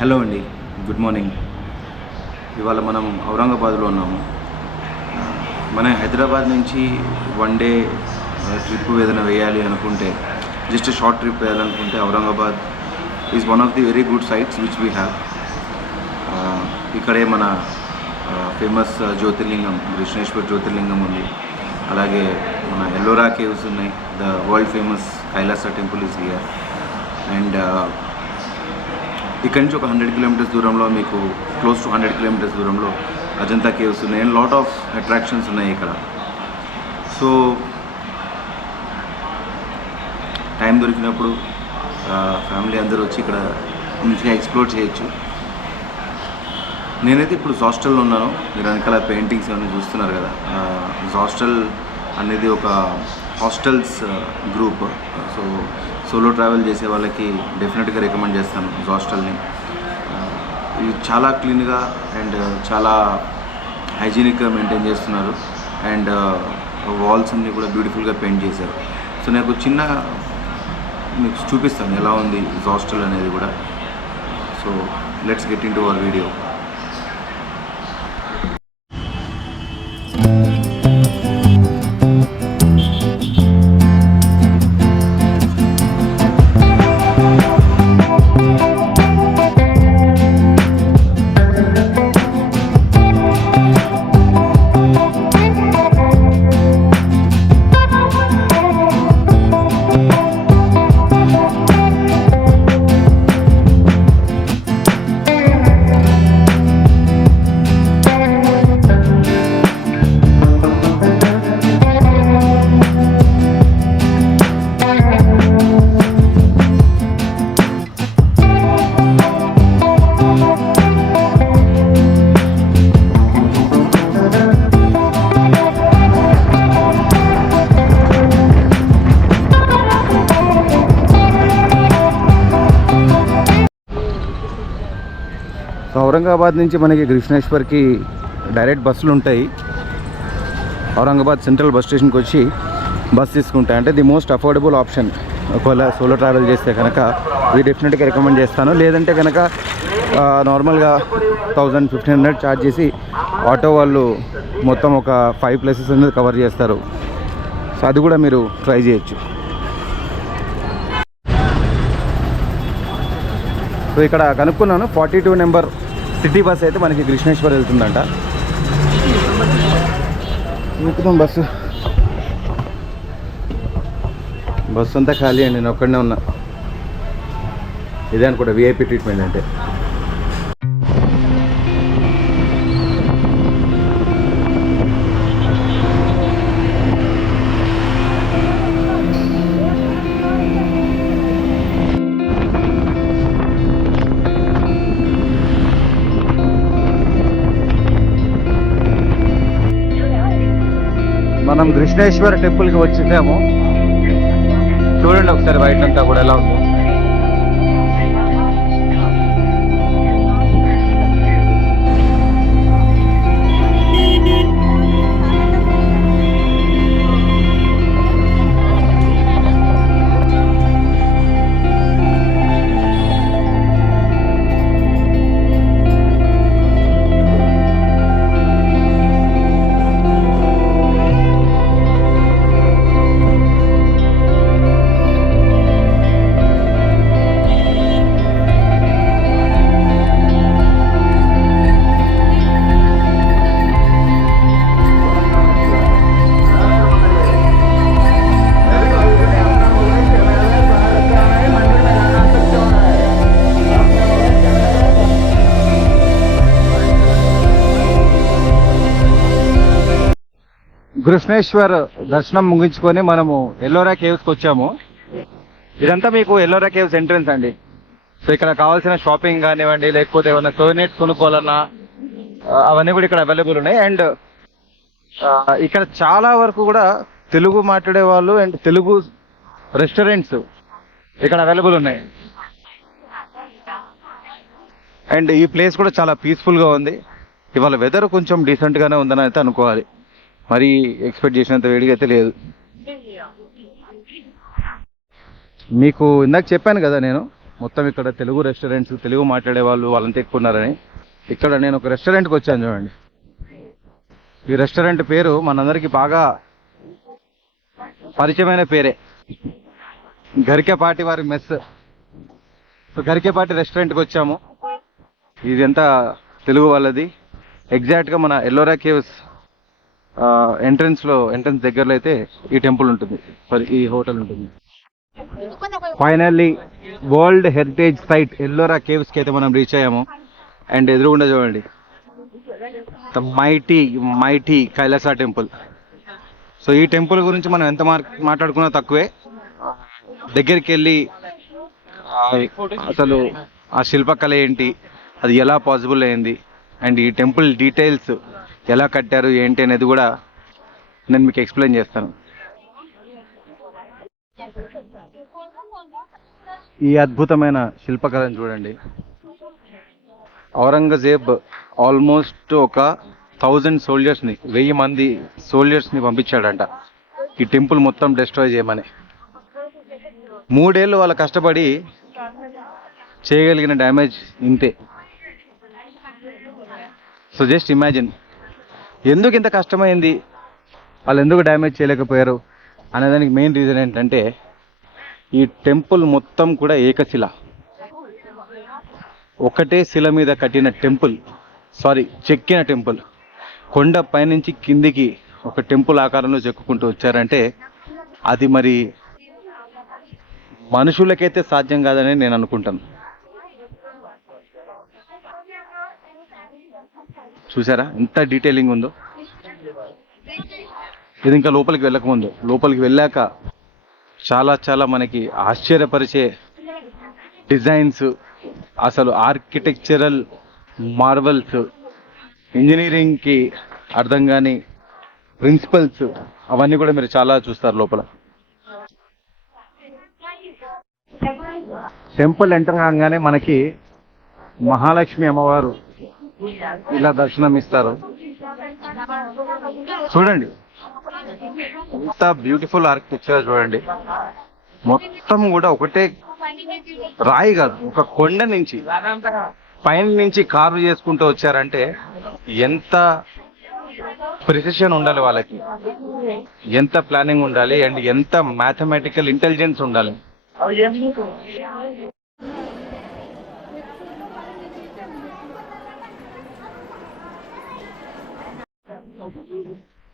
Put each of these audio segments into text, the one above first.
Hello అండి, good morning. ఇవాళ మనం ఔరంగాబాద్లో ఉన్నాము. మనం హైదరాబాద్ నుంచి వన్ డే ట్రిప్ ఏదైనా వేయాలి అనుకుంటే, జస్ట్ షార్ట్ ట్రిప్ వేయాలనుకుంటే Aurangabad is one of the very good sites which we have. ఇక్కడే మన ఫేమస్ జ్యోతిర్లింగం, కృష్ణేశ్వర్ జ్యోతిర్లింగం ఉంది. అలాగే మన ఎల్లోరా కేవ్స్ ఉన్నాయి. The world famous Kailasa temple is here. And ఇక్కడి నుంచి ఒక 100 కిలోమీటర్స్ దూరంలో, మీకు క్లోజ్ టు 100 కిలోమీటర్స్ దూరంలో అజంతా కేవ్స్ ఉన్నాయి. అండ్ లాట్ ఆఫ్ అట్రాక్షన్స్ ఉన్నాయి ఇక్కడ. సో టైం దొరికినప్పుడు ఫ్యామిలీ అందరూ వచ్చి ఇక్కడ మంచిగా ఎక్స్ప్లోర్ చేయొచ్చు. నేనైతే ఇప్పుడు హాస్టల్లో ఉన్నాను. మీరు వెనకాల పెయింటింగ్స్ అవన్నీ చూస్తున్నారు కదా. హాస్టల్ అనేది ఒక hostels group. So solo travel చేసే వాళ్ళకి డెఫినెట్గా రికమెండ్ చేస్తాను హాస్టల్ని. ఇది చాలా క్లీన్గా అండ్ చాలా హైజీనిక్గా మెయింటైన్ చేస్తున్నారు. అండ్ వాల్స్ అన్నీ కూడా బ్యూటిఫుల్గా పెయింట్ చేశారు. సో నాకు చిన్న మీకు చూపిస్తాను ఎలా ఉంది హాస్టల్ అనేది కూడా. So let's get in to our video. Aurangabad నుంచి మనకి కృష్ణేశ్వర్కి డైరెక్ట్ బస్సులు ఉంటాయి. ఔరంగాబాద్ సెంట్రల్ బస్ స్టేషన్కి వచ్చి బస్ తీసుకుంటాయి. అంటే ది మోస్ట్ అఫోర్డబుల్ ఆప్షన్. ఒకవేళ సోలో ట్రావెల్ చేస్తే కనుక ఇది డెఫినెట్గా రికమెండ్ చేస్తాను. లేదంటే కనుక నార్మల్గా 1000-1500 ఛార్జ్ చేసి ఆటో వాళ్ళు మొత్తం ఒక 5 ప్లేసెస్ అనేది కవర్ చేస్తారు. సో అది కూడా మీరు ట్రై చేయొచ్చు. సో ఇక్కడ కనుక్కున్నాను, 42 నెంబర్ సిటీ బస్ అయితే మనకి కృష్ణేశ్వర్ వెళ్తుందంట. ఎక్కుదాం బస్సు అంతా ఖాళీ అండి. నేను ఒక్కడనే ఉన్నా. ఇదే అనుకుంటా విఐపి ట్రీట్మెంట్ అంటే. మనం కృష్ణేశ్వర టెంపుల్కి వచ్చిందేమో. చూడండి ఒకసారి బయట అంతా కూడా ఎలా ఉందో. కృష్ణేశ్వర్ దర్శనం ముగించుకొని మనము ఎల్లోరా కేవ్స్కి వచ్చాము. ఇదంతా మీకు ఎల్లోరా కేవ్స్ ఎంట్రన్స్ అండి. సో ఇక్కడ కావాల్సిన షాపింగ్ కానివ్వండి, లేకపోతే ఏమైనా సోవెనీర్స్ కొనుక్కోవాలన్నా అవన్నీ కూడా ఇక్కడ అవైలబుల్ ఉన్నాయి. అండ్ ఇక్కడ చాలా వరకు కూడా తెలుగు మాట్లాడే వాళ్ళు అండ్ తెలుగు రెస్టారెంట్స్ ఇక్కడ అవైలబుల్ ఉన్నాయి. అండ్ ఈ ప్లేస్ కూడా చాలా పీస్ఫుల్గా ఉంది. ఇవాళ వెదర్ కొంచెం డీసెంట్గానే ఉందని అయితే అనుకోవాలి. మరీ ఎక్స్పెక్ట్ చేసినంత వేడిగా అయితే లేదు. మీకు ఇందాక చెప్పాను కదా, నేను మొత్తం ఇక్కడ తెలుగు రెస్టారెంట్స్, తెలుగు మాట్లాడే వాళ్ళంతా ఎక్కువ ఉన్నారని. ఇక్కడ నేను ఒక రెస్టారెంట్కి వచ్చాను చూడండి. ఈ రెస్టారెంట్ పేరు మనందరికీ బాగా పరిచయమైన పేరే, గరికెపాటి వారి మెస్. సో గరికెపాటి రెస్టారెంట్కి వచ్చాము. ఇదంతా తెలుగు వాళ్ళది. ఎగ్జాక్ట్గా మన ఎల్లోరా కేవ్స్ ఎంట్రన్స్ దగ్గరలో అయితే ఈ టెంపుల్ ఉంటుంది, ఈ హోటల్ ఉంటుంది. Finally world heritage site Ellora కేవ్స్కి అయితే మనం రీచ్ అయ్యాము. అండ్ ఎదురుగుండా చూడండి, the mighty Kailasa temple. So ఈ టెంపుల్ గురించి మనం ఎంత మాట్లాడుకున్నా తక్కువే. దగ్గరికి వెళ్ళి అసలు ఆ శిల్పకళ ఏంటి, అది ఎలా పాసిబుల్ అయింది, అండ్ ఈ టెంపుల్ డీటెయిల్స్ ఎలా కట్టారు ఏంటి అనేది కూడా నేను మీకు ఎక్స్ప్లెయిన్ చేస్తాను. ఈ అద్భుతమైన శిల్పకళను చూడండి. ఔరంగజేబ్ ఆల్మోస్ట్ ఒక 1000 సోల్జర్స్ని, 1000 మంది సోల్జర్స్ని పంపించాడంట ఈ టెంపుల్ మొత్తం డిస్ట్రాయ్ చేయమని. 3 ఏళ్ళు వాళ్ళు కష్టపడి చేయగలిగిన డ్యామేజ్ ఇంతే. సో జస్ట్ ఇమాజిన్, ఎందుకు ఇంత కష్టమైంది, వాళ్ళు ఎందుకు డ్యామేజ్ చేయలేకపోయారు అనేదానికి మెయిన్ రీజన్ ఏంటంటే, ఈ టెంపుల్ మొత్తం కూడా ఏకశిల, ఒకటే శిల మీద కట్టిన టెంపుల్, చెక్కిన టెంపుల్. కొండ పైనుంచి కిందికి ఒక టెంపుల్ ఆకారంలో చెక్కుకుంటూ వచ్చారంటే అది మరి మనుషులకైతే సాధ్యం కాదని నేను అనుకుంటాను. చూసారా ఎంత డీటెయిలింగ్ ఉందో. ఇది ఇంకా లోపలికి వెళ్ళాక చాలా చాలా మనకి ఆశ్చర్యపరిచే డిజైన్స్, అసలు ఆర్కిటెక్చరల్ మార్వల్స్, ఇంజనీరింగ్కి అర్థం కాని ప్రిన్సిపల్స్, అవన్నీ కూడా మీరు చాలా చూస్తారు లోపల. టెంపుల్ ఎంటర్ కాగానే మనకి మహాలక్ష్మి అమ్మవారు ఇలా దర్శనం ఇస్తారు. చూడండి ఎంత బ్యూటిఫుల్ ఆర్కిటెక్చర్ చూడండి. మొత్తం కూడా ఒకటే రాయి కాదు, ఒక కొండ నుంచి పైన నుంచి కార్వ్ చేసుకుంటూ వచ్చారంటే ఎంత ప్రిసిషన్ ఉండాలి వాళ్ళకి, ఎంత ప్లానింగ్ ఉండాలి, అండ్ ఎంత మ్యాథమెటికల్ ఇంటెలిజెన్స్ ఉండాలి.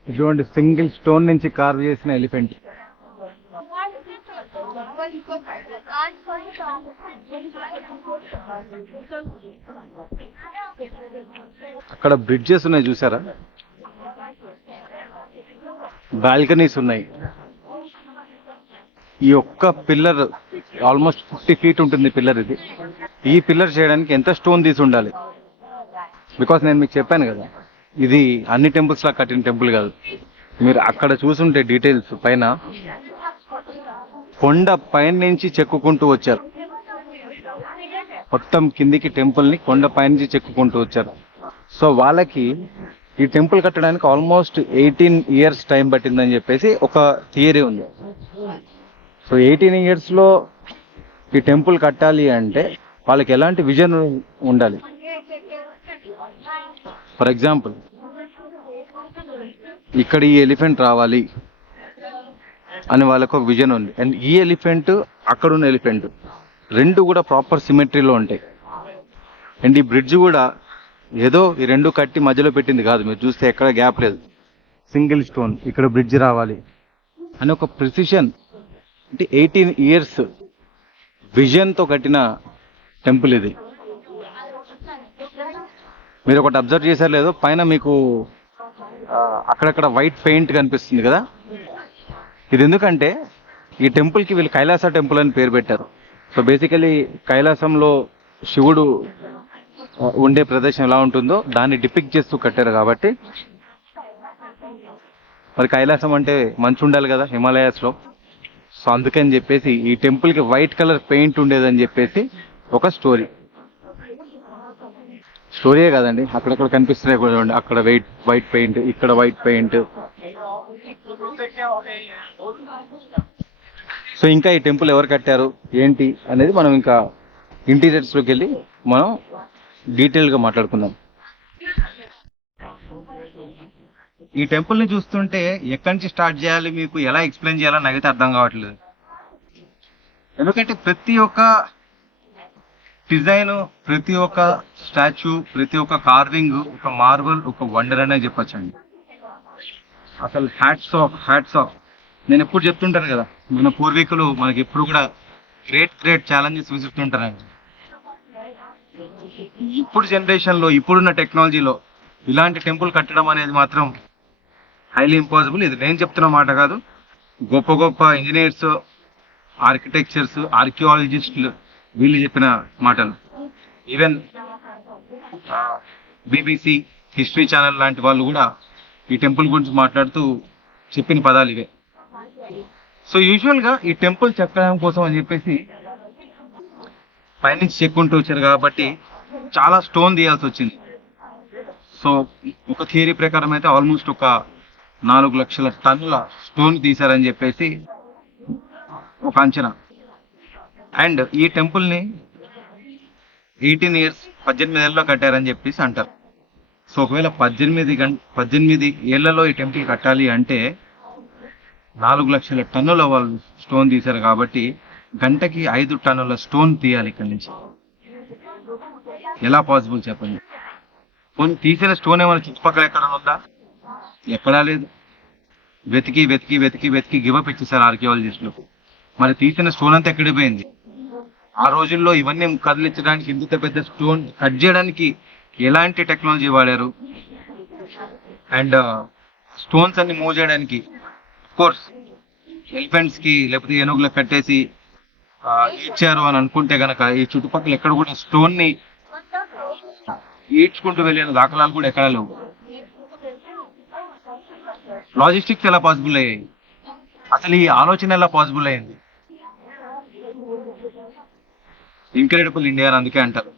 చూడండి, సింగిల్ స్టోన్ నుంచి కార్వ్ చేసిన ఎలిఫెంట్. అక్కడ బ్రిడ్జెస్ ఉన్నాయి చూసారా, బాల్కనీస్ ఉన్నాయి. ఈ ఒక్క పిల్లర్ ఆల్మోస్ట్ 50 feet ఉంటుంది పిల్లర్. ఈ పిల్లర్ చేయడానికి ఎంత స్టోన్ తీసి ఉండాలి. బికాస్ నేను మీకు చెప్పాను కదా, ఇది అన్ని టెంపుల్స్ లా కట్టిన టెంపుల్ కాదు. మీరు అక్కడ చూసుంటే డీటెయిల్స్ పైన కొండ పైన నుంచి చెక్కుకుంటూ వచ్చారు, మొత్తం కిందికి టెంపుల్ ని కొండ పై నుంచి చెక్కుకుంటూ వచ్చారు. సో వాళ్ళకి ఈ టెంపుల్ కట్టడానికి ఆల్మోస్ట్ 18 years టైం పట్టిందని చెప్పేసి ఒక థియరీ ఉంది. సో 18 years లో ఈ టెంపుల్ కట్టాలి అంటే వాళ్ళకి ఎలాంటి విజన్ ఉండాలి. ఫర్ ఎగ్జాంపుల్, ఇక్కడ ఈ ఎలిఫెంట్ రావాలి అని వాళ్ళకు ఒక విజన్ ఉంది. అండ్ ఈ ఎలిఫెంట్, అక్కడున్న ఎలిఫెంట్ రెండు కూడా ప్రాపర్ సిమెట్రీలో ఉంటాయి. అండ్ ఈ బ్రిడ్జ్ కూడా ఏదో ఈ రెండు కట్టి మధ్యలో పెట్టింది కాదు. మీరు చూస్తే ఎక్కడ గ్యాప్ లేదు, సింగిల్ స్టోన్ ఇక్కడ బ్రిడ్జ్ రావాలి అని ఒక ప్రిసిషన్. అంటే 18 years విజన్తో కట్టిన టెంపుల్ ఇది. మీరు ఒకటి అబ్జర్వ్ చేశారు లేదో, పైన మీకు అక్కడక్కడ వైట్ పెయింట్ కనిపిస్తుంది కదా. ఇది ఎందుకంటే ఈ టెంపుల్కి వీళ్ళు కైలాస టెంపుల్ అని పేరు పెట్టారు. సో బేసికలీ కైలాసంలో శివుడు ఉండే ప్రదేశం ఎలా ఉంటుందో దాన్ని డిపిక్ట్ చేస్తూ కట్టారు కాబట్టి. మరి కైలాసం అంటే మంచు ఉండాలి కదా హిమాలయాస్లో. సో అందుకని చెప్పేసి ఈ టెంపుల్కి వైట్ కలర్ పెయింట్ ఉండేదని చెప్పేసి ఒక స్టోరీయే కాదండి, అక్కడక్కడ కనిపిస్తున్నాయి కూడా చూడండి. అక్కడ వైట్ పెయింట్, ఇక్కడ వైట్ పెయింట్. సో ఇంకా ఈ టెంపుల్ ఎవరు కట్టారు ఏంటి అనేది మనం ఇంకా ఇంటీరియర్స్లోకి వెళ్ళి మనం డీటెయిల్గా మాట్లాడుకుందాం. ఈ టెంపుల్ని చూస్తుంటే ఎక్కడి నుంచి స్టార్ట్ చేయాలి, మీకు ఎలా ఎక్స్ప్లెయిన్ చేయాలని నాకైతే అర్థం కావట్లేదు. ఎందుకంటే ప్రతి ఒక్క డిజైన్, ప్రతి ఒక్క స్టాచ్యూ, ప్రతి ఒక్క కార్వింగ్ ఒక మార్బల్, ఒక వండర్ అనే చెప్పొచ్చండి. అసలు హ్యాట్స్ ఆఫ్. నేను ఎప్పుడు చెప్తుంటాను కదా, మన పూర్వీకులు మనకి ఎప్పుడు కూడా గ్రేట్ ఛాలెంజెస్ విసురుతుంటారండి. ఇప్పుడు జనరేషన్లో, ఇప్పుడున్న టెక్నాలజీలో ఇలాంటి టెంపుల్ కట్టడం అనేది మాత్రం హైలీ ఇంపాసిబుల్. ఇది నేను చెప్తున్న మాట కాదు, గొప్ప గొప్ప ఇంజనీర్స్, ఆర్కిటెక్చర్స్, ఆర్కియాలజిస్టులు వీళ్ళు చెప్పిన మాటలు. ఈవెన్ BBC హిస్టరీ ఛానల్ లాంటి వాళ్ళు కూడా ఈ టెంపుల్ గురించి మాట్లాడుతూ చెప్పిన పదాలు ఇవే. సో యూజువల్గా ఈ టెంపుల్ చెక్కడం కోసం అని చెప్పేసి పైనుంచి చెక్కుంటూ వచ్చారు కాబట్టి చాలా స్టోన్ తీయాల్సి వచ్చింది. సో ఒక థియరీ ప్రకారం అయితే ఆల్మోస్ట్ ఒక 4 లక్షల టన్నుల స్టోన్ తీశారని చెప్పేసి ఒక అంచనా. అండ్ ఈ టెంపుల్ని 18 years 18 ఏళ్ళలో కట్టారని చెప్పేసి అంటారు. సో ఒకవేళ 18 ఏళ్లలో ఈ టెంపుల్ కట్టాలి అంటే 4 లక్షల టన్నుల వాళ్ళు స్టోన్ తీశారు కాబట్టి గంటకి 5 టన్నుల స్టోన్ తీయాలి ఇక్కడి నుంచి. ఎలా పాసిబుల్ చెప్పండి? కొన్ని తీసిన స్టోన్ ఏమైనా చుట్టుపక్కల ఎక్కడ ఉందా? ఎక్కడా లేదు. వెతికి గివప్ ఇచ్చేసారు ఆర్కియాలజిస్టులు. మరి తీసిన స్టోన్ అంతా ఎక్కడికి పోయింది? ఆ రోజుల్లో ఇవన్నీ కదిలించడానికి, ఇంత పెద్ద స్టోన్ కట్ చేయడానికి ఎలాంటి టెక్నాలజీ వాడారు? అండ్ స్టోన్స్ అన్ని మూవ్ చేయడానికి కోర్స్ ఎలిఫెంట్స్ కి లేకపోతే ఏనుగులకు కట్టేసి ఇచ్చారు అని అనుకుంటే గనక ఈ చుట్టుపక్కల ఎక్కడ కూడా స్టోన్ ని ఈడ్చుకుంటూ వెళ్ళిన దాఖలాలు కూడా ఎక్కడ లేవు. లాజిస్టిక్స్ ఎలా పాసిబుల్ అయ్యాయి? అసలు ఈ ఆలోచన ఎలా పాసిబుల్ అయ్యింది? ఇంక్రెడిబుల్ ఇండియా అని అందుకే అంటారు.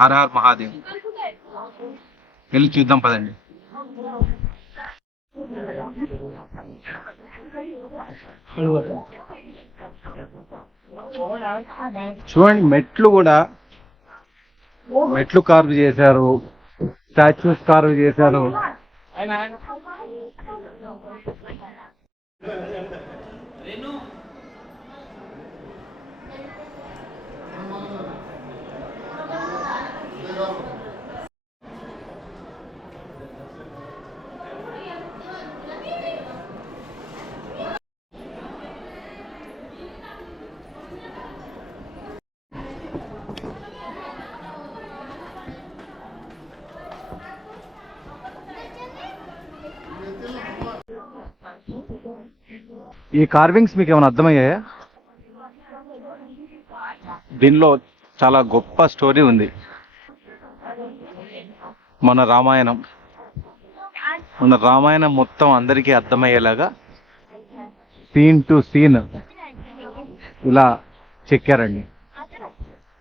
Her her Mahadev. వెళ్ళి చూద్దాం పదండి. చూడండి, మెట్లు కార్వ్ చేశారు, స్టాచ్యూస్ కార్వ్ చేశారు. ఈ కార్వింగ్స్ మీకు ఏమైనా అర్థమయ్యాయా? దీనిలో చాలా గొప్ప స్టోరీ ఉంది. మన రామాయణం మొత్తం అందరికీ అర్థమయ్యేలాగా సీన్ టు సీన్ ఇలా చెక్కారండి.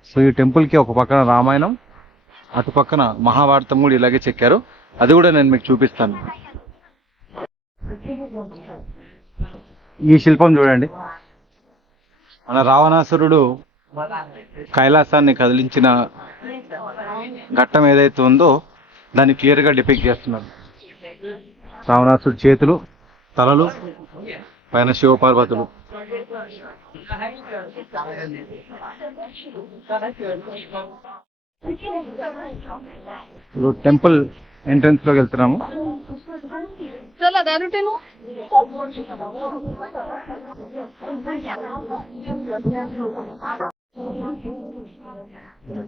సో ఈ టెంపుల్కి ఒక పక్కన రామాయణం, అటు పక్కన మహాభారతం కూడా ఇలాగే చెక్కారు. అది కూడా నేను మీకు చూపిస్తాను. ఈ శిల్పం చూడండి, మన రావణాసురుడు కైలాసాన్ని కదిలించిన ఘట్టం ఏదైతే ఉందో దాన్ని క్లియర్గా డిపిక్ట్ చేస్తున్నారు. రావణాసురుడు చేతులు, తలలు, పైన శివపార్వతులు. ఇప్పుడు టెంపుల్ ఎంట్రన్స్ లోకి వెళ్తున్నాము.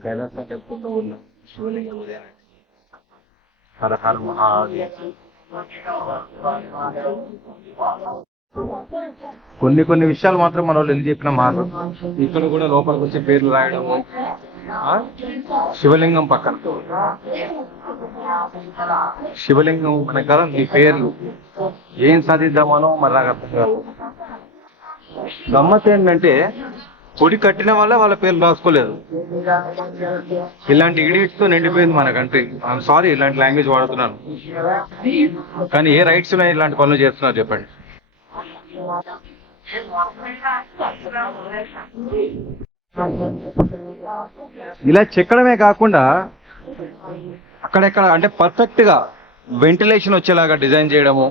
కైలాస టెంపుల్లో ఉన్న శివలింగం ఇదేనండి. హర హర మహాదేవ్. కొన్ని విషయాలు మాత్రం మన వాళ్ళు ఎందుకు చెప్పిన మాట. ఇక్కడ కూడా లోపలికి వచ్చే పేర్లు రాయడము, శివలింగం పక్కన శివలింగం వెనకాల మీ పేర్లు ఏం సాధిద్దామనో మరి నాకు అర్థం కాదు. గమ్మత్ ఏంటంటే పొడి కట్టిన వాళ్ళ పేర్లు రాసుకోలేదు. ఇలాంటి ఇడియట్స్ తో నిండిపోయింది మన కంట్రీ. ఐఎమ్ సారీ ఇలాంటి లాంగ్వేజ్ వాడుతున్నాను, కానీ ఏ రైట్స్ ఉన్నాయి ఇలాంటి పనులు చేస్తున్నారు చెప్పండి. ఇలా చెక్కడమే కాకుండా అక్కడెక్కడ అంటే పర్ఫెక్ట్ గా వెంటిలేషన్ వచ్చేలాగా డిజైన్ చేయడము.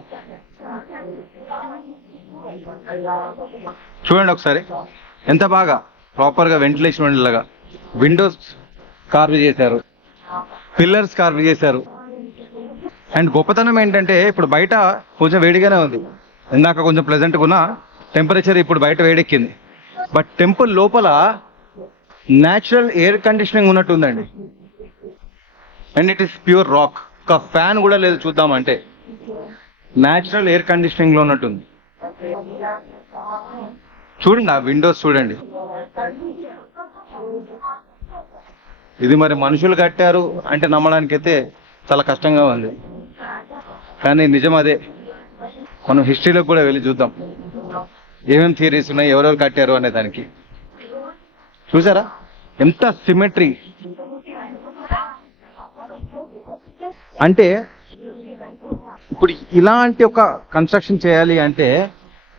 చూడండి ఒకసారి ఎంత బాగా ప్రాపర్ గా వెంటిలేషన్ ఉండేలాగా విండోస్ కార్వ్ చేశారు, పిల్లర్స్ కార్వ్ చేశారు. అండ్ గొప్పతనం ఏంటంటే ఇప్పుడు బయట కొంచెం వేడిగానే ఉంది, ఇందాక కొంచెం ప్లెజెంట్గా ఉన్న టెంపరేచర్ ఇప్పుడు బయట వేడెక్కింది. బట్ టెంపుల్ లోపల న్యాచురల్ ఎయిర్ కండిషనింగ్ ఉన్నట్టు ఉందండి. And it is pure rock. ఒక ఫ్యాన్ కూడా లేదు చూద్దామంటే, న్యాచురల్ ఎయిర్ కండిషనింగ్ లో ఉన్నట్టుంది. చూడండి ఆ విండోస్ చూడండి. ఇది మరి మనుషులు కట్టారు అంటే నమ్మడానికి అయితే చాలా కష్టంగా ఉంది, కానీ నిజం అదే. మనం హిస్టరీలోకి కూడా వెళ్ళి చూద్దాం ఏమేమి థియరీస్ ఉన్నాయి, ఎవరెవరు కట్టారు అనే దానికి. చూసారా ఎంత సిమెట్రీ. అంటే ఇప్పుడు ఇలాంటి ఒక కన్స్ట్రక్షన్ చేయాలి అంటే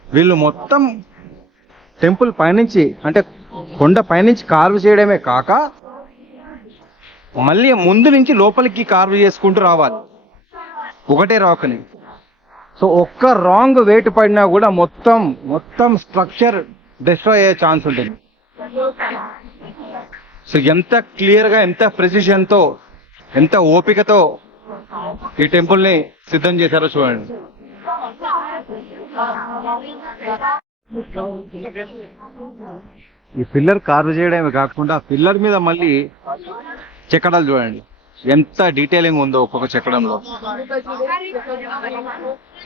వీళ్ళు మొత్తం టెంపుల్ పైనుంచి అంటే కొండ పైనుంచి కార్వ్ చేయడమే కాక మళ్ళీ ముందు నుంచి లోపలికి కార్వ్ చేసుకుంటూ రావాలి ఒకటే రాక్ని. సో ఒక్క రాంగ్ వెయిట్ పడినా కూడా మొత్తం స్ట్రక్చర్ డిస్ట్రాయ్ అయ్యే ఛాన్స్ ఉంటుంది. సో ఎంత క్లియర్ గా, ఎంత ప్రెసిషన్ తో, ఎంత ఓపికతో ఈ టెంపుల్ ని సిద్ధం చేశారో చూడండి. ఈ పిల్లర్ కార్వ్ చేయడమే కాకుండా పిల్లర్ మీద మళ్ళీ చెక్కడాలు చూడండి ఎంత డీటెయిలింగ్ ఉందో ఒక్కొక్క చెక్కడంలో.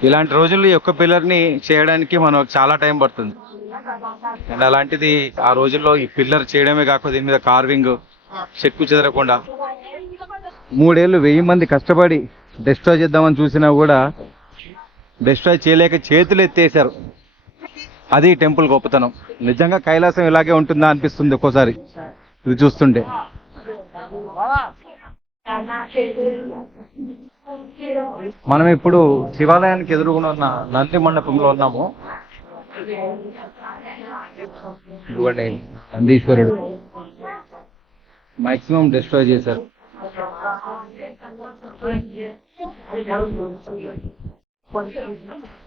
ఇలాంటి రోజుల్లో ఈ ఒక్క పిల్లర్ ని చేయడానికి మనకు చాలా టైం పడుతుంది. అండ్ అలాంటిది ఆ రోజుల్లో ఈ పిల్లర్ చేయడమే కాకుండా దీని మీద కార్వింగ్ చెక్కు చెదరకుండా 3 ఏళ్ళు 1000 మంది కష్టపడి డిస్ట్రాయ్ చేద్దామని చూసినా కూడా డిస్ట్రాయ్ చేయలేక చేతులు ఎత్తేసారు. అది టెంపుల్ గొప్పతనం. నిజంగా కైలాసం ఇలాగే ఉంటుందా అనిపిస్తుంది ఒక్కోసారి ఇది చూస్తుంటే. మనం ఇప్పుడు శివాలయానికి ఎదురుగున ఉన్న నంది మండపంలో ఉన్నాము. ఇదిగోండి నందీశ్వరుడు మాక్సిమం డిస్ట్రాయ్ చేశారు.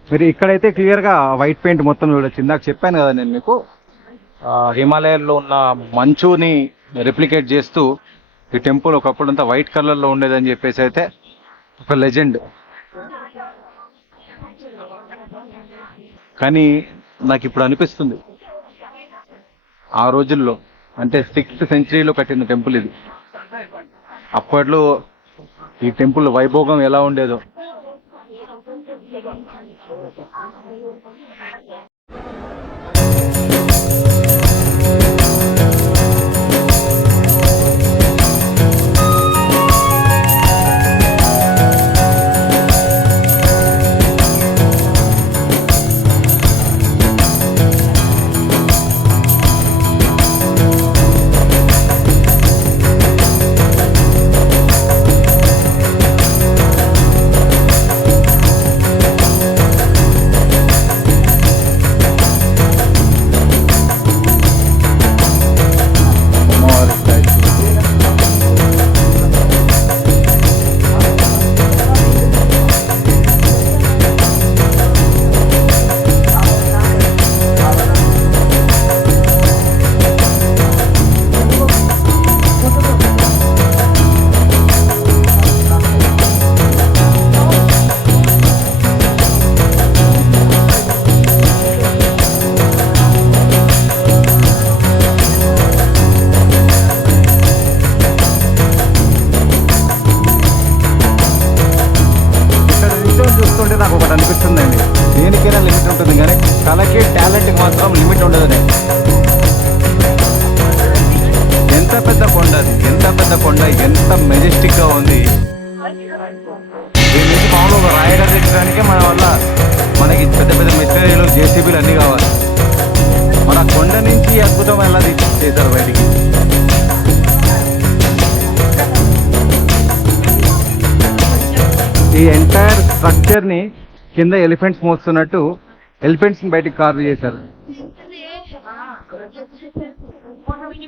మీరు ఇక్కడైతే క్లియర్ గా వైట్ పెయింట్ మొత్తం చూడొచ్చు. ఇందాక చెప్పాను కదా నేను మీకు, హిమాలయాల్లో ఉన్న మంచుని రెప్లికేట్ చేస్తూ ఈ టెంపుల్ ఒకప్పుడంతా వైట్ కలర్ లో ఉండేదని చెప్పేసి అయితే ఒక లెజెండ్. కానీ నాకు ఇప్పుడు అనిపిస్తుంది ఆ రోజుల్లో అంటే 6th సెంచరీలో కట్టిన టెంపుల్ ఇది. అప్పట్లో ఈ టెంపుల్ వైభోగం ఎలా ఉండేదో. నాకు ఒకటి అనిపిస్తుందండి, దేనికైనా లిమిట్ ఉంటుంది కానీ కళకి టాలెంట్కి మాత్రం లిమిట్ ఉండదని. ఎంత పెద్ద కొండ అది, ఎంత పెద్ద కొండ, ఎంత మెజెస్టిక్ గా ఉంది. దీని నుంచి మామూలు ఒక రాయగా తెచ్చడానికే మన వల్ల మనకి పెద్ద పెద్ద మెటీరియల్ జేసీబీలు అన్నీ కావాలి. మన కొండ నుంచి అద్భుతం ఎలా చేశారు బయటికి. ఈ ఎంటైర్ స్ట్రక్చర్ ని కింద ఎలిఫెంట్స్ మోస్తున్నట్టు ఎలిఫెంట్స్ ని బయటికి కార్వ్ చేశారు. ఇందాక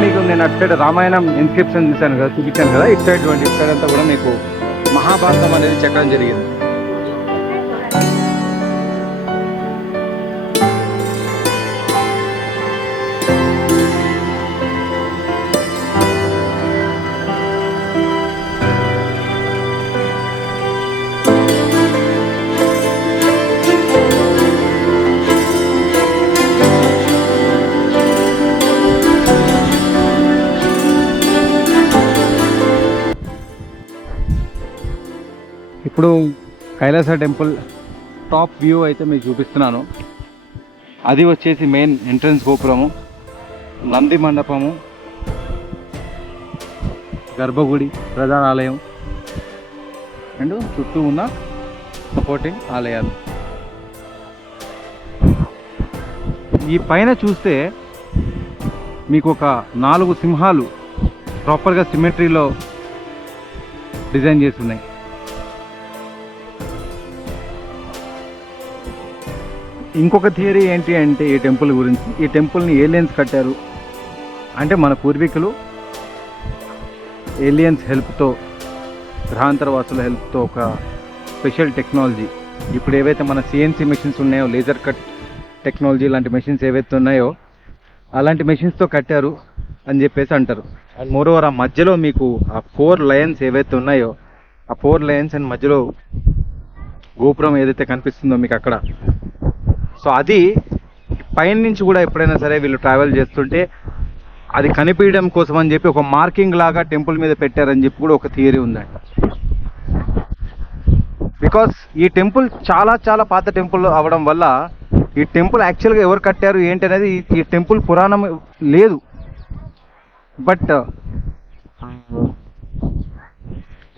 మీకు నేను అటు సైడ్ రామాయణం ఇన్స్క్రిప్షన్ చూపించాను కదా ఇటు సైడ్ ఇటు సైడ్ అంతా కూడా మీకు మహాభారతం అనేది చెక్కడం జరిగింది. ఇప్పుడు కైలాస టెంపుల్ టాప్ వ్యూ అయితే మీకు చూపిస్తున్నాను. అది వచ్చేసి మెయిన్ ఎంట్రన్స్ గోపురము, నంది మండపము, గర్భగుడి, ప్రధాన ఆలయం అండ్ చుట్టూ ఉన్న సపోర్టింగ్ ఆలయాలు. ఈ పైన చూస్తే మీకు ఒక 4 సింహాలు ప్రాపర్గా సిమెట్రీలో డిజైన్ చేసి ఉన్నాయి. ఇంకొక థియరీ ఏంటి అంటే ఈ టెంపుల్ గురించి, ఈ టెంపుల్ని ఏలియన్స్ కట్టారు అంటే మన పూర్వీకులు ఏలియన్స్ హెల్ప్తో, గ్రహాంతరవాసుల హెల్ప్తో ఒక స్పెషల్ టెక్నాలజీ, ఇప్పుడు ఏవైతే మన సిఎన్సి మెషిన్స్ ఉన్నాయో, లేజర్ కట్ టెక్నాలజీ లాంటి మెషిన్స్ ఏవైతే ఉన్నాయో అలాంటి మెషిన్స్తో కట్టారు అని చెప్పేసి అంటారు. అండ్ మోరోవర్ ఆ మధ్యలో మీకు ఆ 4 లయన్స్ ఏవైతే ఉన్నాయో ఆ 4 లయన్స్ అండ్ మధ్యలో గోపురం ఏదైతే కనిపిస్తుందో మీకు అక్కడ, సో అది పైన నుంచి కూడా ఎప్పుడైనా సరే వీళ్ళు ట్రావెల్ చేస్తుంటే అది కనిపించడం కోసం అని చెప్పి ఒక మార్కింగ్ లాగా టెంపుల్ మీద పెట్టారని చెప్పి కూడా ఒక థియరీ ఉందంట. బికాస్ ఈ టెంపుల్ చాలా చాలా పాత టెంపుల్ అవ్వడం వల్ల ఈ టెంపుల్ యాక్చువల్గా ఎవరు కట్టారు ఏంటి అనేది ఈ టెంపుల్ పురాణం లేదు. బట్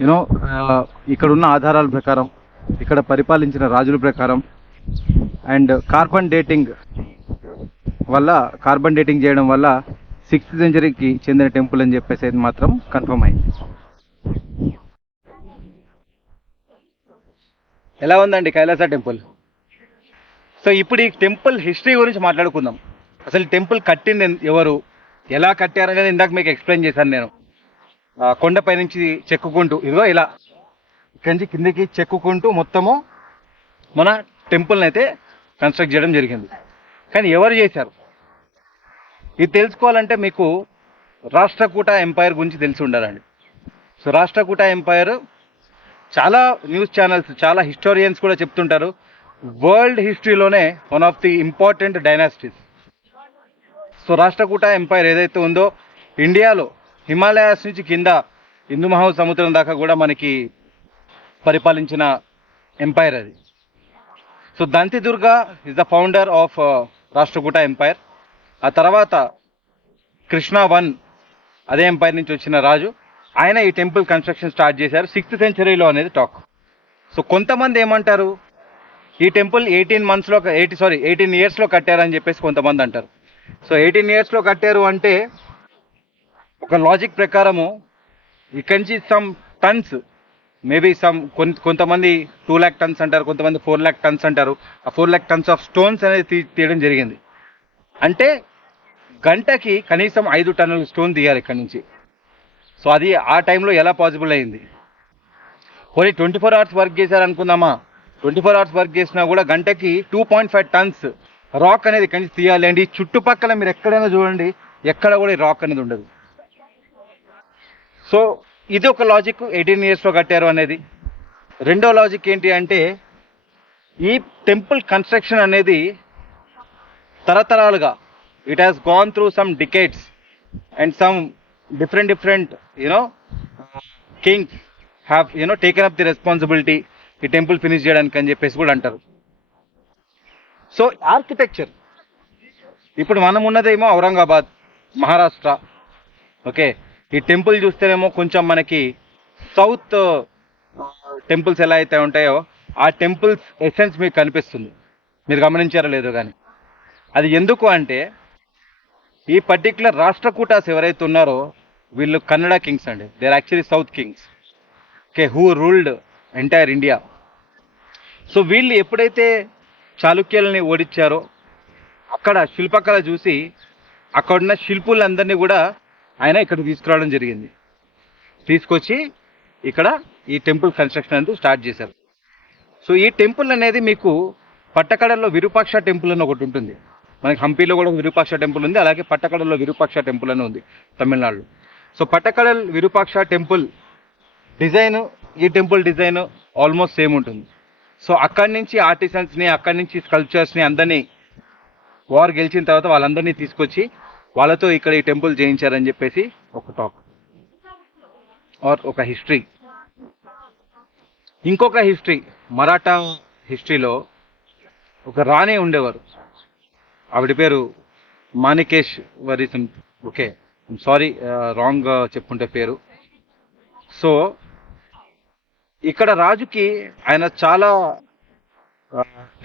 యూనో ఇక్కడున్న ఆధారాల ప్రకారం, ఇక్కడ పరిపాలించిన రాజుల ప్రకారం అండ్ కార్బన్ డేటింగ్ చేయడం వల్ల 6th సెంచరీకి చెందిన టెంపుల్ అని చెప్పేసి అది మాత్రం కన్ఫర్మ్ అయింది. ఎలా ఉందండి కైలాస టెంపుల్? సో ఇప్పుడు ఈ టెంపుల్ హిస్టరీ గురించి మాట్లాడుకుందాం. అసలు టెంపుల్ కట్టింది ఎవరు, ఎలా కట్టారనేది ఇందాక మీకు ఎక్స్ప్లెయిన్ చేశాను నేను. కొండపై నుంచి చెక్కుకుంటూ ఇదిగో ఇలా ఇక్కడి నుంచి కిందకి చెక్కుకుంటూ మొత్తము మన టెంపుల్ని అయితే కన్స్ట్రక్ట్ చేయడం జరిగింది. కానీ ఎవరు చేశారు ఇది తెలుసుకోవాలంటే మీకు రాష్ట్రకూట ఎంపైర్ గురించి తెలిసి ఉండాలండి. సో రాష్ట్రకూట ఎంపైర్ చాలా న్యూస్ ఛానల్స్, చాలా హిస్టోరియన్స్ కూడా చెప్తుంటారు వరల్డ్ హిస్టరీలోనే one of the important dynasties. So Rashtrakuta empire ఏదైతే ఉందో ఇండియాలో హిమాలయాస్ నుంచి కింద హిందూ మహాసముద్రం దాకా కూడా మనకి పరిపాలించిన ఎంపైర్ అది. So Danti Durga is the founder of Rashtrakuta empire. ఆ తర్వాత కృష్ణ 1 అదే ఎంపైర్ నుంచి వచ్చిన రాజు, ఆయన ఈ టెంపుల్ కన్స్ట్రక్షన్ స్టార్ట్ చేశారు 6th సెంచరీలో అనేది టాక్. సో కొంతమంది ఏమంటారు ఈ టెంపుల్ 18 ఇయర్స్లో కట్టారని చెప్పేసి కొంతమంది అంటారు. సో 18 ఇయర్స్లో కట్టారు అంటే ఒక లాజిక్ ప్రకారము ఇక్కడి నుంచి సమ్ టన్స్, మేబీ కొంతమంది 2 lakh tons అంటారు, కొంతమంది 4 lakh tons అంటారు. ఆ 4 lakh tons ఆఫ్ స్టోన్స్ అనేది తీయడం జరిగింది. అంటే గంటకి కనీసం 5 టన్నుల స్టోన్ తీయాలి ఇక్కడ నుంచి. సో అది ఆ టైంలో ఎలా పాసిబుల్ అయింది? పోనీ 24 hours వర్క్ చేశారు అనుకుందామా, 24 hours వర్క్ చేసినా కూడా గంటకి 2.5 tons రాక్ అనేది ఇక్కడి నుంచి తీయాలి అండి. చుట్టుపక్కల మీరు ఎక్కడైనా చూడండి, ఎక్కడ కూడా ఈ రాక్ అనేది ఉండదు. సో ఇది ఒక లాజిక్ 18 ఇయర్స్లో కట్టారు అనేది. రెండో లాజిక్ ఏంటి అంటే ఈ టెంపుల్ కన్స్ట్రక్షన్ అనేది తరతరాలుగా it has gone through some decades and some different Kings have taken up the responsibility ఈ టెంపుల్ ఫినిష్ చేయడానికి అని చెప్పేసి కూడా అంటారు. సో ఆర్కిటెక్చర్ ఇప్పుడు మనం ఉన్నదేమో ఔరంగాబాద్, మహారాష్ట్ర. ఓకే, ఈ టెంపుల్ చూస్తేనేమో కొంచెం మనకి సౌత్ టెంపుల్స్ ఎలా అయితే ఉంటాయో ఆ టెంపుల్స్ ఎసెన్స్ మీకు కనిపిస్తుంది. మీరు గమనించారో లేదో కానీ అది ఎందుకు అంటే ఈ పర్టిక్యులర్ రాష్ట్రకూటాస్ ఎవరైతే ఉన్నారో వీళ్ళు కన్నడ కింగ్స్ అండి. They are actually south kings, okay, who ruled entire India. So వీళ్ళు ఎప్పుడైతే చాళుక్యులని ఓడించారో అక్కడ శిల్పకళ చూసి అక్కడున్న శిల్పులందరినీ కూడా ఆయన ఇక్కడ తీసుకురావడం జరిగింది. తీసుకొచ్చి ఇక్కడ ఈ టెంపుల్ కన్స్ట్రక్షన్ అనేది స్టార్ట్ చేశారు. సో ఈ టెంపుల్ అనేది మీకు పట్టకడలో విరూపాక్ష టెంపుల్ అని ఒకటి ఉంటుంది. మనకి హంపీలో కూడా విరూపాక్ష టెంపుల్ ఉంది, అలాగే పట్టకడలో విరూపాక్ష టెంపుల్ అని ఉంది తమిళనాడులో. సో పట్టకడల్ విరూపాక్ష టెంపుల్ డిజైన్, ఈ టెంపుల్ డిజైన్ ఆల్మోస్ట్ సేమ్ ఉంటుంది. సో అక్కడి నుంచి ఆర్టిసన్స్ని, అక్కడి నుంచి స్కల్ప్చర్స్ని అందరినీ వార్ గెలిచిన తర్వాత వాళ్ళందరినీ తీసుకొచ్చి వాళ్ళతో ఇక్కడ ఈ టెంపుల్ చేయించారని చెప్పేసి ఒక టాక్ ఆర్ ఒక హిస్టరీ. ఇంకొక హిస్టరీ, మరాఠా హిస్టరీలో ఒక రాణి ఉండేవారు, ఆవిడ పేరు మాణికేశ్వరి. ఓకే, సారీ రాంగ్ చెప్పుంటే పేరు. సో ఇక్కడ రాజుకి ఆయన చాలా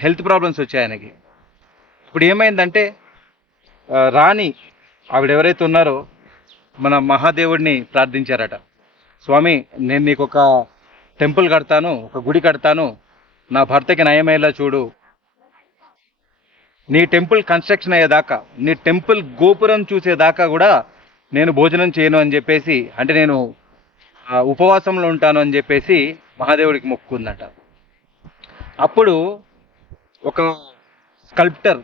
హెల్త్ ప్రాబ్లమ్స్ వచ్చాయి ఆయనకి. ఇప్పుడు ఏమైందంటే రాణి ఆవిడ ఎవరైతే ఉన్నారో మన మహాదేవుడిని ప్రార్థించారట, స్వామి నేను నీకు ఒక టెంపుల్ కడతాను, ఒక గుడి కడతాను, నా భర్తకి నయమయ్యేలా చూడు, నీ టెంపుల్ కన్స్ట్రక్షన్ అయ్యేదాకా, నీ టెంపుల్ గోపురం చూసేదాకా కూడా నేను భోజనం చేయను అని చెప్పేసి, అంటే నేను ఉపవాసంలో ఉంటాను అని చెప్పేసి మహాదేవుడికి మొక్కుకుందట. అప్పుడు ఒక స్కల్ప్టర్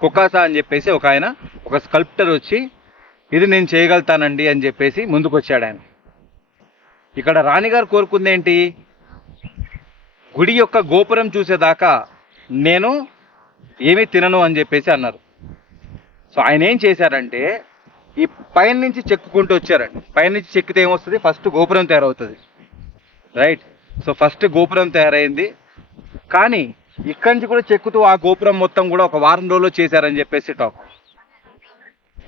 కొకాసా అని చెప్పేసి ఒక ఆయన, ఒక స్కల్ప్టర్ వచ్చి ఇది నేను చేయగలుగుతానండి అని చెప్పేసి ముందుకు వచ్చాడు ఆయన. ఇక్కడ రాణిగారు కోరుకుంది ఏంటి, గుడి యొక్క గోపురం చూసేదాకా నేను ఏమీ తినను అని చెప్పేసి అన్నారు. సో ఆయన ఏం చేశారంటే ఈ పైన నుంచి చెక్కుకుంటూ వచ్చారండి. పైన నుంచి చెక్కితే ఏమొస్తుంది, ఫస్ట్ గోపురం తయారవుతుంది, రైట్. సో ఫస్ట్ గోపురం తయారైంది, కానీ ఇక్కడి నుంచి కూడా చెక్కుతూ ఆ గోపురం మొత్తం కూడా ఒక వారం రోజుల్లో చేశారని చెప్పేసి టాక్.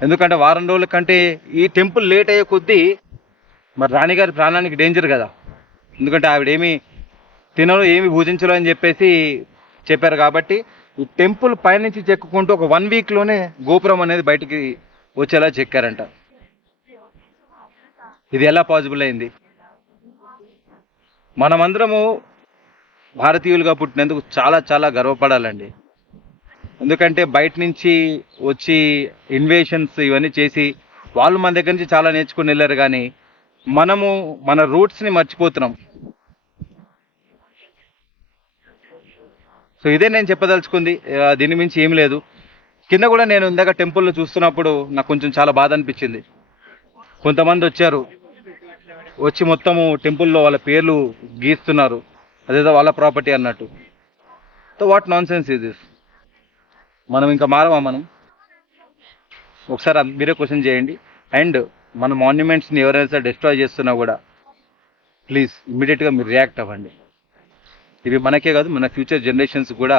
ఎందుకంటే వారం రోజుల కంటే ఈ టెంపుల్ లేట్ అయ్యే కొద్దీ మరి రాణిగారి ప్రాణానికి డేంజర్ కదా, ఎందుకంటే ఆవిడేమి తినరు, ఏమి భూజించరు అని చెప్పేసి చెప్పారు. కాబట్టి ఈ టెంపుల్ పైనుంచి చెక్కుకుంటూ ఒక 1 వీక్లోనే గోపురం అనేది బయటికి వచ్చేలా చెక్కారంట. ఇది ఎలా పాసిబుల్ అయింది? మనమందరము భారతీయులుగా పుట్టినందుకు చాలా చాలా గర్వపడాలండి. ఎందుకంటే బయట నుంచి వచ్చి ఇన్వేషన్స్ ఇవన్నీ చేసి వాళ్ళు మన దగ్గర నుంచి చాలా నేర్చుకుని వెళ్ళారు, కానీ మనము మన రూట్స్ని మర్చిపోతున్నాం. సో ఇదే నేను చెప్పదలుచుకుంది, దీని మించి ఏం లేదు. కింద కూడా నేను ఇందాక టెంపుల్లో చూస్తున్నప్పుడు నాకు కొంచెం చాలా బాధ అనిపించింది. కొంతమంది వచ్చారు, వచ్చి మొత్తము టెంపుల్లో వాళ్ళ పేర్లు గీస్తున్నారు, అదేదో వాళ్ళ ప్రాపర్టీ అన్నట్టు. So what non sense is this? మనం ఇంకా మారమా? మనం ఒకసారి మీరే క్వశ్చన్ చేయండి. అండ్ మన మాన్యుమెంట్స్ని ఎవరైనా సరే డిస్ట్రాయ్ చేస్తున్నా కూడా ప్లీజ్ ఇమ్మీడియట్గా మీరు రియాక్ట్ అవ్వండి. ఇవి మనకే కాదు, మన ఫ్యూచర్ జనరేషన్స్ కూడా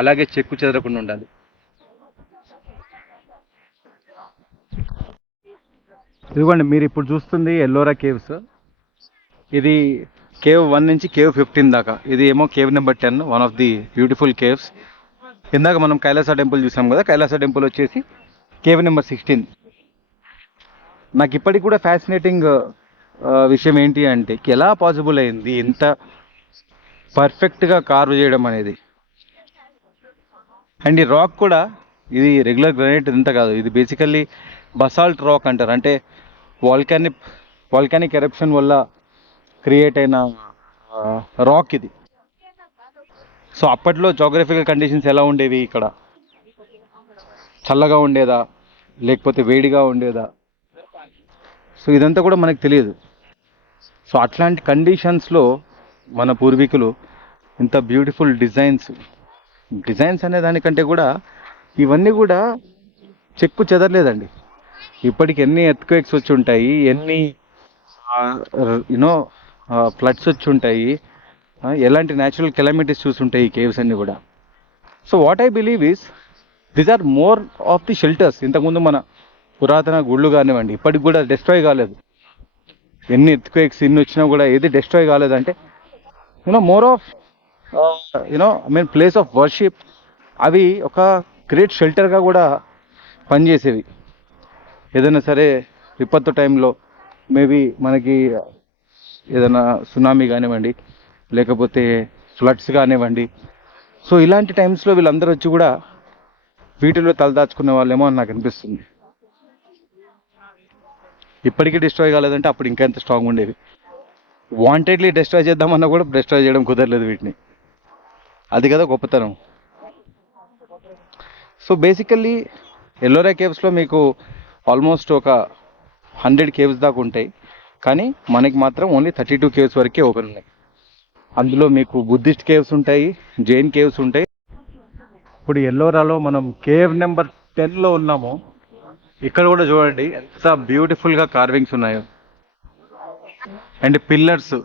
అలాగే చెక్కు చెదరకుండా ఉండాలి. ఇదిగోండి మీరు ఇప్పుడు చూస్తుంది ఎల్లోరా కేవ్స్. ఇది కేవ్ 1 నుంచి కేవ్ 15 దాకా. ఇది ఏమో cave number 10, one of the beautiful caves. ఇందాక మనం కైలాస టెంపుల్ చూసాం కదా, కైలాస టెంపుల్ వచ్చేసి కేవ్ నెంబర్ 16. నాకు ఇప్పటికి కూడా ఫ్యాసినేటింగ్ విషయం ఏంటి అంటే ఎలా పాసిబుల్ అయింది ఇంత పర్ఫెక్ట్గా కార్వ్ చేయడం అనేది. అండ్ ఈ రాక్ కూడా ఇది రెగ్యులర్ గ్రానైట్ ఇంత కాదు, ఇది బేసికల్లీ బసాల్ట్ రాక్ అంటారు. అంటే వాల్కానిక్ ఎరప్షన్ వల్ల క్రియేట్ అయిన రాక్ ఇది. సో అప్పట్లో జోగ్రఫికల్ కండిషన్స్ ఎలా ఉండేవి, ఇక్కడ చల్లగా ఉండేదా లేకపోతే వేడిగా ఉండేదా, సో ఇదంతా కూడా మనకు తెలియదు. సో అట్లాంటి కండిషన్స్లో మన పూర్వీకులు ఇంత బ్యూటిఫుల్ డిజైన్స్ అనే దానికంటే కూడా ఇవన్నీ కూడా చెక్కు చెదరలేదండి. ఇప్పటికి ఎన్ని ఎర్త్క్వేక్స్ వచ్చి ఉంటాయి, ఎన్ని ఫ్లడ్స్ వచ్చి ఉంటాయి, ఎలాంటి న్యాచురల్ కెలామిటీస్ చూసుంటాయి ఈ కేవ్స్ అన్ని కూడా. So what I believe is these are more of the shelters. ఇంతకుముందు మన పురాతన గుళ్ళు కానివ్వండి ఇప్పటికి కూడా డిస్ట్రాయ్ కాలేదు. ఎన్ని ఎర్త్క్వేక్స్ ఇన్ని వచ్చినా కూడా ఏది డిస్ట్రాయ్ కాలేదంటే more of place of worship. అవి ఒక గ్రేట్ షెల్టర్గా కూడా పనిచేసేవి. ఏదైనా సరే విపత్తు టైంలో మేబీ మనకి ఏదైనా సునామీ కానివ్వండి, లేకపోతే ఫ్లడ్స్ కానివ్వండి, సో ఇలాంటి టైమ్స్లో వీళ్ళందరూ వచ్చి కూడా వీటిలో తలదాచుకునే వాళ్ళేమో అని నాకు అనిపిస్తుంది. ఇప్పటికీ డిస్ట్రాయ్ కాలేదంటే అప్పుడు ఇంకా ఎంత స్ట్రాంగ్ ఉండేవి. వాంటెడ్లీ డిస్ట్రాయ్ చేద్దామన్నా కూడా డిస్ట్రాయ్ చేయడం కుదరలేదు వీటిని. అది కదా గొప్పతనం. సో బేసికల్లీ ఎల్లోరా కేవ్స్లో మీకు ఆల్మోస్ట్ ఒక 100 కేవ్స్ దాకా ఉంటాయి, కానీ మనకి మాత్రం ఓన్లీ 32 కేవ్స్ వరకే ఓపెన్ ఉన్నాయి. అందులో మీకు బుద్ధిస్ట్ కేవ్స్ ఉంటాయి, జైన్ కేవ్స్ ఉంటాయి. ఇప్పుడు ఎల్లోరాలో మనం కేవ్ నెంబర్ 10లో ఉన్నాము. ఇక్కడ కూడా చూడండి ఎంత బ్యూటిఫుల్గా కార్వింగ్స్ ఉన్నాయో, అండ్ పిల్లర్స్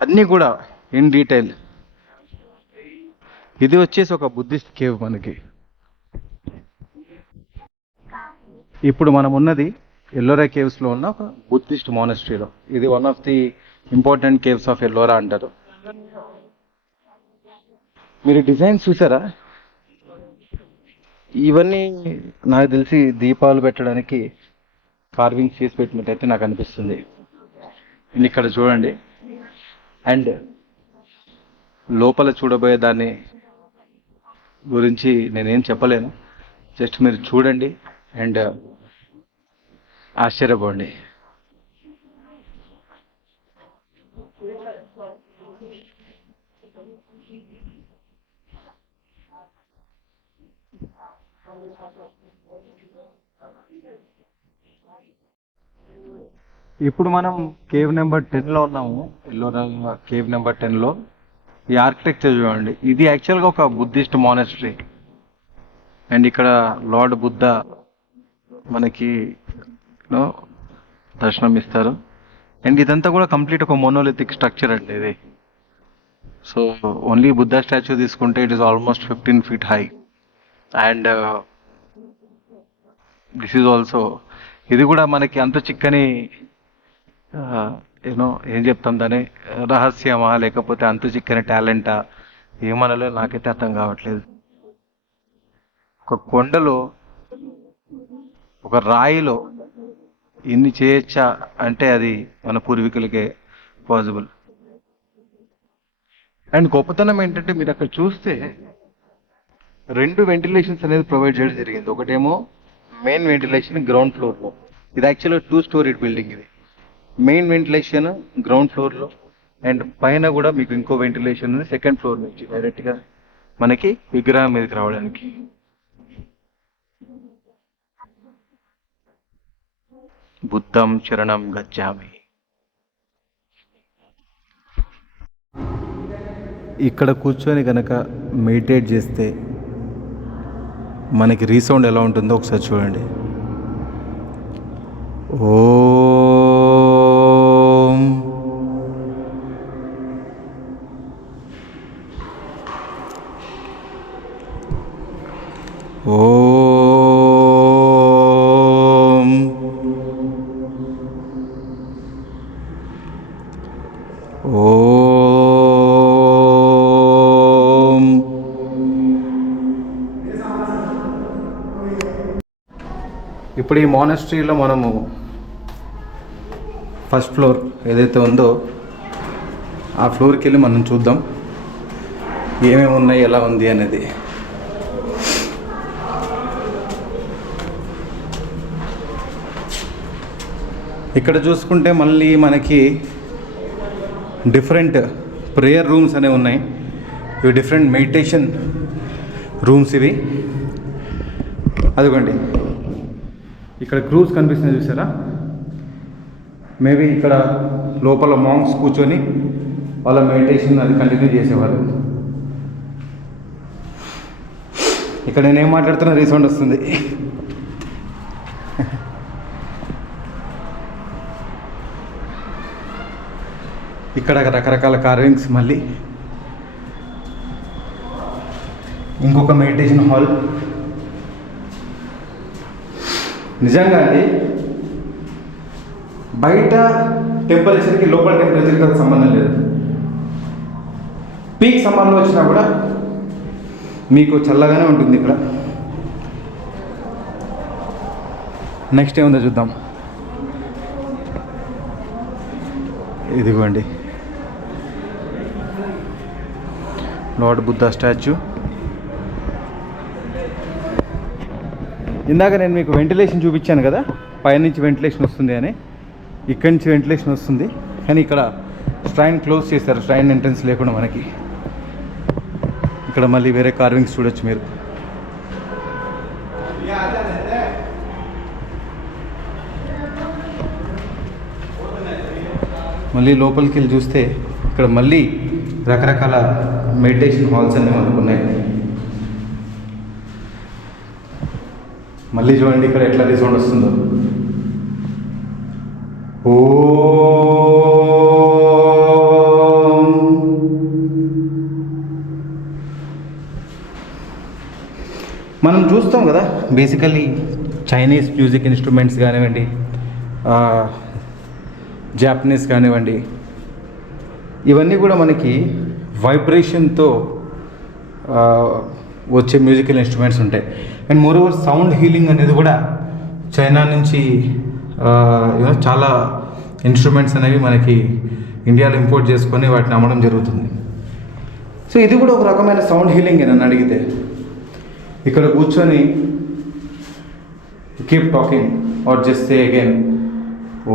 అన్నీ కూడా ఇన్ డీటెయిల్. ఇది వచ్చేసి ఒక బుద్ధిస్ట్ కేవ్ మనకి. ఇప్పుడు మనం ఉన్నది ఎల్లోరా కేవ్స్లో ఉన్న ఒక బుద్ధిస్ట్ మానస్ట్రీలో. ఇది one of the important caves of Ellora అంటారు. మీరు డిజైన్స్ చూసారా? ఇవన్నీ నాకు తెలిసి దీపాలు పెట్టడానికి కార్వింగ్ చేసి పెట్టినట్టయితే నాకు అనిపిస్తుంది. ఇక్కడ చూడండి, అండ్ లోపల చూడబోయే దాన్ని గురించి నేనేం చెప్పలేను. జస్ట్ మీరు చూడండి అండ్ ఆశ్చర్యపోండి. ఇప్పుడు మనం కేవ్ నెంబర్ 10లో ఉన్నాము. ఎల్లోరా కేవ్ నెంబర్ 10లో ఈ ఆర్కిటెక్చర్ చూడండి. ఇది యాక్చువల్గా ఒక బుద్ధిస్ట్ మానస్ట్రీ, అండ్ ఇక్కడ లార్డ్ బుద్ధ మనకి దర్శనం ఇస్తారు. అండ్ ఇదంతా కూడా కంప్లీట్ ఒక మోనోలిథిక్ స్ట్రక్చర్ అండి ఇది. సో ఓన్లీ బుద్ధ స్టాచ్యూ తీసుకుంటే it is almost 15 feet high. And this is also, ఇది కూడా మనకి అంత చిక్కని ఏం చెప్తాం దాని రహస్యమా లేకపోతే అంత చిక్కని టాలెంటా ఏమనలో నాకైతే అర్థం కావట్లేదు. ఒక కొండలో ఒక రాయిలో ఇన్ని చేయొచ్చా అంటే అది మన పూర్వీకులకే పాసిబుల్. అండ్ గొప్పతనం ఏంటంటే మీరు అక్కడ చూస్తే 2 వెంటిలేషన్స్ అనేది ప్రొవైడ్ చేయడం జరిగింది. ఒకటేమో మెయిన్ వెంటిలేషన్ గ్రౌండ్ ఫ్లోర్లో. ఇది యాక్చువల్గా 2 స్టోరీడ్ బిల్డింగ్. ఇది మెయిన్ వెంటిలేషన్ గ్రౌండ్ ఫ్లోర్లో, అండ్ పైన కూడా మీకు ఇంకో వెంటిలేషన్ ఉంది సెకండ్ ఫ్లోర్ నుంచి డైరెక్ట్గా మనకి విగ్రహం మీదకి రావడానికి. బుద్ధం చరణం గచ్చామి. ఇక్కడ కూర్చొని కనుక మెడిటేట్ చేస్తే మనకి రీసౌండ్ ఎలా ఉంటుందో ఒకసారి చూడండి. ఓం ఓం ఓం. ఇప్పుడు ఈ మానస్ట్రీలో మనము ఫస్ట్ ఫ్లోర్ ఏదైతే ఉందో ఆ ఫ్లోర్కి వెళ్ళి మనం చూద్దాం ఏమేమి ఉన్నాయి, ఎలా ఉంది అనేది. ఇక్కడ చూసుకుంటే మళ్ళీ మనకి డిఫరెంట్ ప్రేయర్ రూమ్స్ అనేవి ఉన్నాయి. ఇవి డిఫరెంట్ మెడిటేషన్ రూమ్స్ ఇవి. అదిగోండి ఇక్కడ క్రూజ్ కనిపిస్తుంది చూసారా? మేబీ ఇక్కడ లోపల మాంగ్స్ కూర్చొని వాళ్ళ మెడిటేషన్ అది కంటిన్యూ చేసేవాళ్ళు. ఇక్కడ నేనేం మాట్లాడుతున్నా రీసౌండ్ వస్తుంది. ఇక్కడ రకరకాల కార్వింగ్స్, మళ్ళీ ఇంకొక మెడిటేషన్ హాల్. నిజంగా అండి బయట టెంపరేచర్కి, లోపల టెంపరేచర్కి అది సంబంధం లేదు. పీక్ సమ్మర్లో వచ్చినా కూడా మీకు చల్లగానే ఉంటుంది ఇక్కడ. నెక్స్ట్ ఏముందో చూద్దాం. ఇదిగోండి లార్డ్ బుద్ధా స్టాచ్యూ. ఇందాక నేను మీకు వెంటిలేషన్ చూపించాను కదా, పైనుంచి వెంటిలేషన్ వస్తుంది అని. ఇక్కడి నుంచి వెంటిలేషన్ వస్తుంది, కానీ ఇక్కడ స్ట్రైన్ క్లోజ్ చేశారు, స్ట్రైన్ ఎంట్రన్స్ లేకుండా మనకి. ఇక్కడ మళ్ళీ వేరే కార్వింగ్స్ చూడొచ్చు మీరు. మళ్ళీ లోపలికి వెళ్ళి చూస్తే ఇక్కడ మళ్ళీ రకరకాల మెడిటేషన్ హాల్స్ అన్నీ మనకు ఉన్నాయి. మళ్ళీ చూడండి ఇక్కడ ఎట్లా రిసౌండ్ వస్తుందో. ఓ మనం చూస్తాం కదా బేసికల్లీ చైనీస్ మ్యూజిక్ ఇన్స్ట్రుమెంట్స్ కానివ్వండి, జాపనీస్ కానివ్వండి, ఇవన్నీ కూడా మనకి వైబ్రేషన్తో వచ్చే మ్యూజికల్ ఇన్స్ట్రుమెంట్స్ ఉంటాయి. అండ్ మోరోవర్ సౌండ్ హీలింగ్ అనేది కూడా చైనా నుంచి చాలా ఇన్స్ట్రుమెంట్స్ అనేవి మనకి ఇండియాలో ఇంపోర్ట్ చేసుకొని వాటిని అమ్మడం జరుగుతుంది. సో ఇది కూడా ఒక రకమైన సౌండ్ హీలింగ్ నన్ను అడిగితే. ఇక్కడ కూర్చొని keep talking or just say again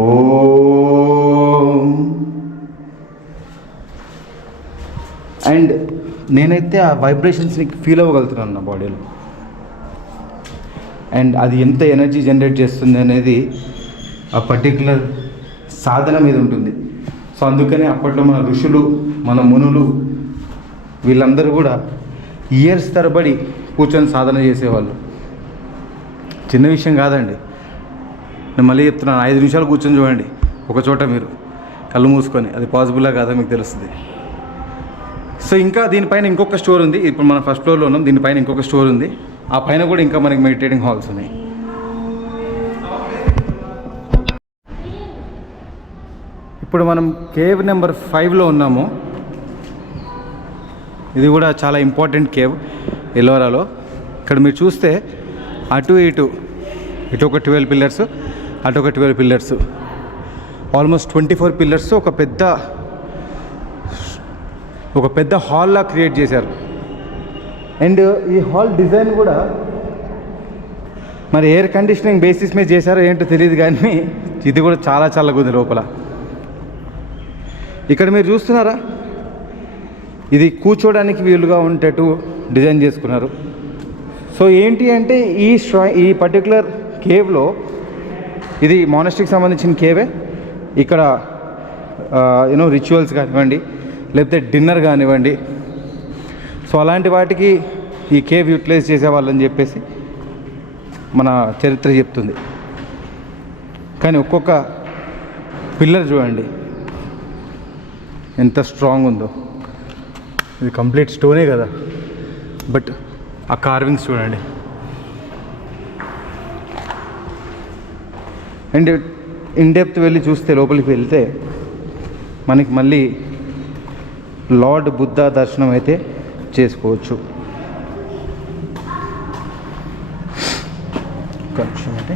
Om. And నేనైతే ఆ వైబ్రేషన్స్ని ఫీల్ అవ్వగలుగుతున్నాను నా బాడీలో. అండ్ అది ఎంత ఎనర్జీ జనరేట్ చేస్తుంది అనేది ఆ పర్టికులర్ సాధన మీద ఉంటుంది. సో అందుకనే అప్పట్లో మన ఋషులు, మన మునులు, వీళ్ళందరూ కూడా ఇయర్స్ తరబడి కూర్చొని సాధన చేసేవాళ్ళు. చిన్న విషయం కాదండి. నేను మళ్ళీ చెప్తున్నాను, 5 నిమిషాలు కూర్చొని చూడండి ఒక చోట మీరు కళ్ళు మూసుకొని, అది పాసిబుల్లా కాదా మీకు తెలుస్తుంది. సో ఇంకా దీనిపైన ఇంకొక స్టోర్ ఉంది. ఇప్పుడు మనం ఫస్ట్ ఫ్లోర్లో ఉన్నాం, దీనిపైన ఇంకొక స్టోర్ ఉంది. ఆ పైన కూడా ఇంకా మనకి మెడిటేటింగ్ హాల్స్ ఉన్నాయి. ఇప్పుడు మనం కేవ్ నెంబర్ 5లో ఉన్నాము. ఇది కూడా చాలా ఇంపార్టెంట్ కేవ్ ఎల్లోరాలో. ఇక్కడ మీరు చూస్తే అటు ఇటు ఒక 12 పిల్లర్స్, అటు ఒక 12 పిల్లర్స్, ఆల్మోస్ట్ 24 పిల్లర్స్ ఒక పెద్ద హాల్లా క్రియేట్ చేశారు. అండ్ ఈ హాల్ డిజైన్ కూడా మరి ఎయిర్ కండిషనింగ్ బేసిస్ మీద చేశారో ఏంటో తెలియదు, కానీ ఇది కూడా చాలా చల్లగా ఉంది లోపల. ఇక్కడ మీరు చూస్తున్నారా, ఇది కూర్చోడానికి వీలుగా ఉండేట్టు డిజైన్ చేసుకున్నారు. సో ఏంటి అంటే ఈ పర్టికులర్ కేవ్లో, ఇది మానస్టిక్ సంబంధించిన కేవే. ఇక్కడ రిచువల్స్ కానివ్వండి, లేకపోతే డిన్నర్ కానివ్వండి, సో అలాంటి వాటికి ఈ కేవ్ యూటిలైజ్ చేసేవాళ్ళని చెప్పేసి మన చరిత్ర చెప్తుంది. కానీ ఒక్కొక్క పిల్లర్ చూడండి ఎంత స్ట్రాంగ్ ఉందో. ఇది కంప్లీట్ స్టోనే కదా, బట్ ఆ కార్వింగ్స్ చూడండి. అండ్ ఇన్ డెప్త్ వెళ్ళి చూస్తే, లోపలికి వెళ్తే మనకి మళ్ళీ లార్డ్ బుద్ధా దర్శనం అయితే చేసుకోవచ్చు. అంటే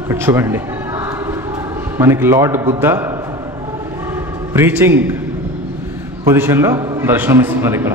ఇక్కడ చూడండి, మనకి లార్డ్ బుద్ధా ప్రీచింగ్ పొజిషన్లో దర్శనం ఇస్తున్నారు ఇక్కడ.